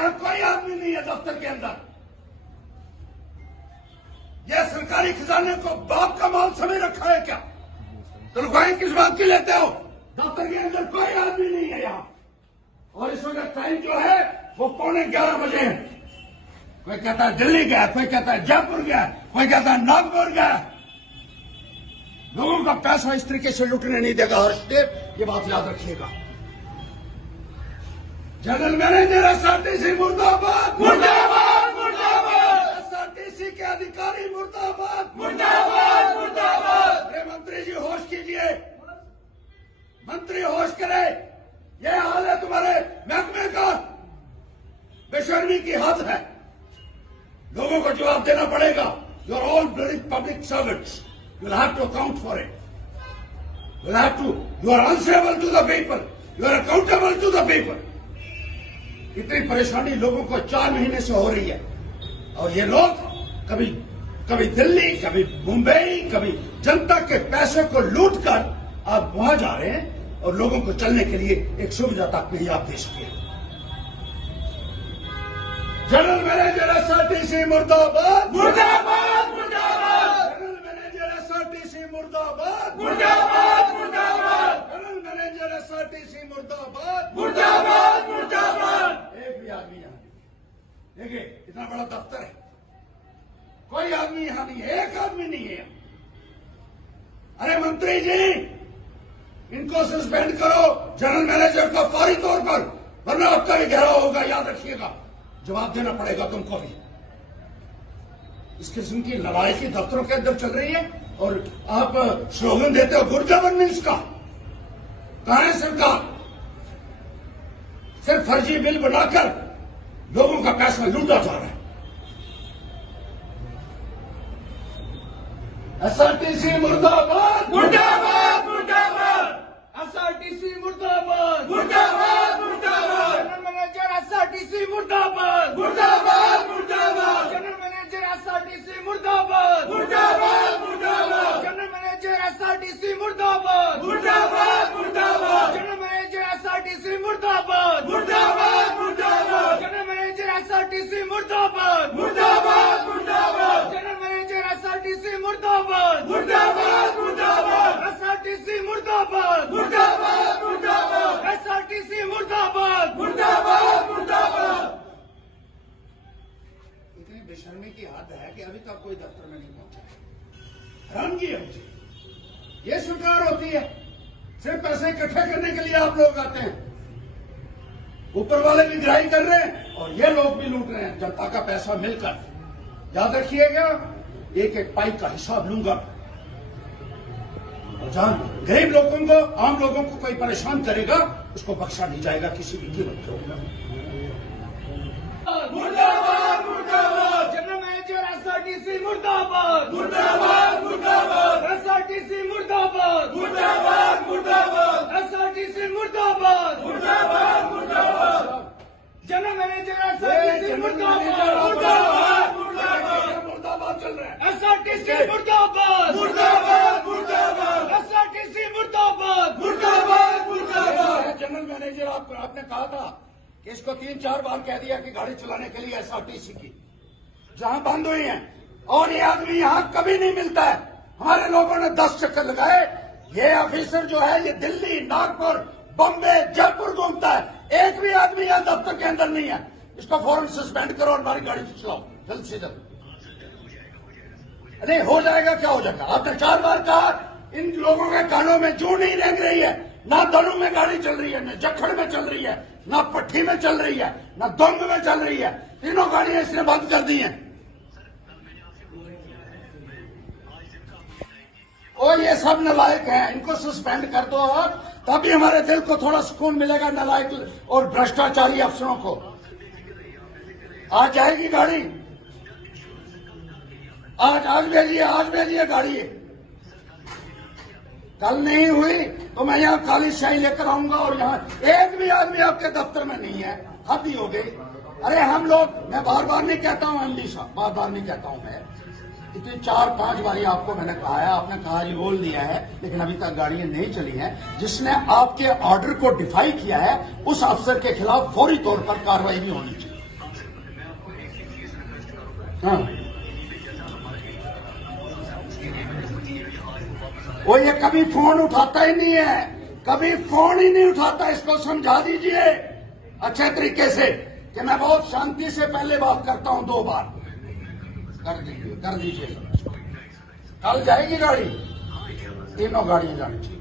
यहाँ कोई आदमी नहीं है दफ्तर के अंदर। ये सरकारी खजाने को बाप का माल समझ रखा है क्या? तनख्वाहें किस बात की लेते हो? दफ्तर के अंदर कोई आदमी नहीं है यहाँ। और इस वक्त टाइम जो है वो 11:15 बजे है। कोई कहता है दिल्ली गया, कोई कहता है जयपुर गया, कोई कहता है नागपुर गया। लोगों का पैसा इस तरीके से लूटने नहीं देगा हर्षदेव, ये बात याद रखिएगा। जनरल मैनेजर एसआरटीसी मुर्दाबाद, मुर्दाबाद, मुर्दाबाद। एसआरटीसी के अधिकारी मुर्दाबाद, मुर्दाबाद, मुर्दाबाद। अरे मंत्री जी होश कीजिए, मंत्री होश करे। ये हाल है तुम्हारे महकमे का, बेशर्मी की हद है। लोगों को जवाब देना पड़ेगा। You are all bloody public servants, you will have to account for it. You are answerable to the people, you are accountable to the people. इतनी परेशानी लोगों को 4 महीने से हो रही है और ये लोग कभी दिल्ली, कभी मुंबई, कभी जनता के पैसे को लूटकर आप वहां जा रहे हैं और लोगों को चलने के लिए एक सुविधा तक नहीं आप दे सके। जनरल मैनेजर एसआरटीसी मुर्दाबाद, मुर्दाबाद, मुर्दाबाद। जनरल मैनेजर एसआरटीसी मुर्दाबाद, मुर्दाबाद, मुर्दाबाद। जनरल मैनेजर एसआरटीसी मुर्दाबाद, मुर्दाबाद, मुर्दाबाद। एक भी आदमी यहाँ नहीं। देखिए इतना बड़ा दफ्तर है, कोई आदमी यहाँ नहीं है, एक आदमी नहीं है। अरे मंत्री जी, इनको सस्पेंड करो, जनरल मैनेजर को फौरी तौर पर, वरना आपका भी घेराव होगा, याद रखिएगा। जवाब देना पड़ेगा तुमको भी। इस किस्म की लड़ाई दफ्तरों के अंदर चल रही है और आप स्लोगन देते हो गुड गवर्नेंस का। कहां है सरकार? सिर्फ फर्जी बिल बनाकर लोगों का पैसा लूटा जा रहा है। एसआरटीसी मुर्दाबाद, मुर्दाबाद, मुर्दाबाद। एसआरटीसी मुर्दाबाद, मुर्दाबाद, मुर्दाबाद। जनरल मैनेजर एसआरटीसी मुर्दाबाद, मुर्दाबाद, मुर्दाबाद। जनरल मैनेजर एसआरटीसी मुर्दाबाद, मुर्दाबाद, मुर्दाबाद। जनरल मैनेजर एसआरटीसी मुर्दाबाद, मुर्दाबाद, मुर्दाबाद। जनरल मैनेजर एसआरटीसी मुर्दाबाद, मुर्दाबाद, मुर्दाबाद। जनरल मैनेजर एसआरटीसी मुर्दाबाद, मुर्दाबाद, मुर्दाबाद। जनरल मैनेजर एसआरटीसी मुर्दाबाद, मुर्दाबाद, मुर्दाबाद। एसआरटीसी मुर्दाबाद, मुर्दाबाद, मुर्दाबाद। एसआरटीसी मुर्दाबाद, मुर्दाबाद, मुर्दाबाद। इतनी बेशर्मी की हद है कि अभी तक कोई दफ्तर में नहीं पहुंचा। हैरानगी है मुझे। ये सरकार होती है, सिर्फ पैसे इकट्ठे करने के लिए आप लोग आते हैं। ऊपर वाले भी गिराई कर रहे हैं और ये लोग भी लूट रहे हैं जनता का पैसा मिलकर। याद रखिएगा, एक एक पाई का हिसाब लूंगा। और जहां गरीब लोगों को, आम लोगों को कोई परेशान करेगा उसको बख्शा नहीं जाएगा किसी भी कीमत पर। मुर्दाबाद, मुर्दाबाद। जनरल मैनेजर एसआरटीसी मुर्दाबाद, मुर्दाबाद, मुर्दाबाद। एसआरटीसी मुर्दाबाद, मुर्दाबाद, मुर्दाबाद। एसआरटीसी मुर्दाबाद, मुर्दाबाद, मुर्दाबाद। जनरल मैनेजर एसआरटीसी मुर्दाबाद, मुर्दाबाद, मुर्दाबाद। मुर्दाबाद चल रहा है। एसआरटीसी मुर्दाबाद, मुर्दाबाद, मुर्दाबाद। एसआरटीसी मुर्दाबाद, मुर्दाबाद, मुर्दाबाद। जनरल मैनेजर आपने कहा था कि इसको 3-4 बार कह दिया कि गाड़ी चलाने के लिए एसआरटीसी की जहां बंद हुई है, और ये आदमी यहां कभी नहीं मिलता है। हमारे लोगों ने 10 चक्कर लगाए। ये ऑफिसर जो है ये दिल्ली, नागपुर, बॉम्बे, जयपुर घूमता है, एक भी आदमी यहां दफ्तर के अंदर नहीं है। इसको फौरन सस्पेंड करो और हमारी गाड़ी चलाओ जल्द से जल्द। अरे हो जाएगा, क्या हो जाएगा? आपने 4 बार कहा। इन लोगों के कानों में जू नहीं रेंग रही है। ना धनु में गाड़ी चल रही है, न जखड़ में चल रही है, ना पट्टी में चल रही है, ना दोंग में चल रही है। तीनों गाड़ियां इसने बंद कर दी हैं। और ये सब नालायक हैं, इनको सस्पेंड कर दो और तभी हमारे दिल को थोड़ा सुकून मिलेगा। नालायक और भ्रष्टाचारी अफसरों को आज जाएगी गाड़ी। आज भेजिए गाड़ी। कल नहीं हुई तो मैं यहाँ काली शाही लेकर आऊंगा और यहाँ एक भी आदमी आपके दफ्तर में नहीं है। हद ही हो गई। अरे हम लोग, मैं बार बार नहीं कहता हूँ एमडी साहब, बार बार नहीं कहता हूँ मैं, इतनी 4-5 बारी आपको मैंने कहा है, आपने कहा बोल दिया है, लेकिन अभी तक गाड़ियां नहीं चली हैं। जिसने आपके ऑर्डर को डिफाई किया है उस अफसर के खिलाफ फौरी तौर पर कार्रवाई भी होनी चाहिए। हाँ, वो ये कभी फोन उठाता ही नहीं है, कभी फोन ही नहीं उठाता। इसको समझा दीजिए अच्छे तरीके से कि मैं बहुत शांति से पहले बात करता हूं, 2 बार कर दीजिए। कल जाएगी गाड़ी, तीनों गाड़ियां जानी चाहिए।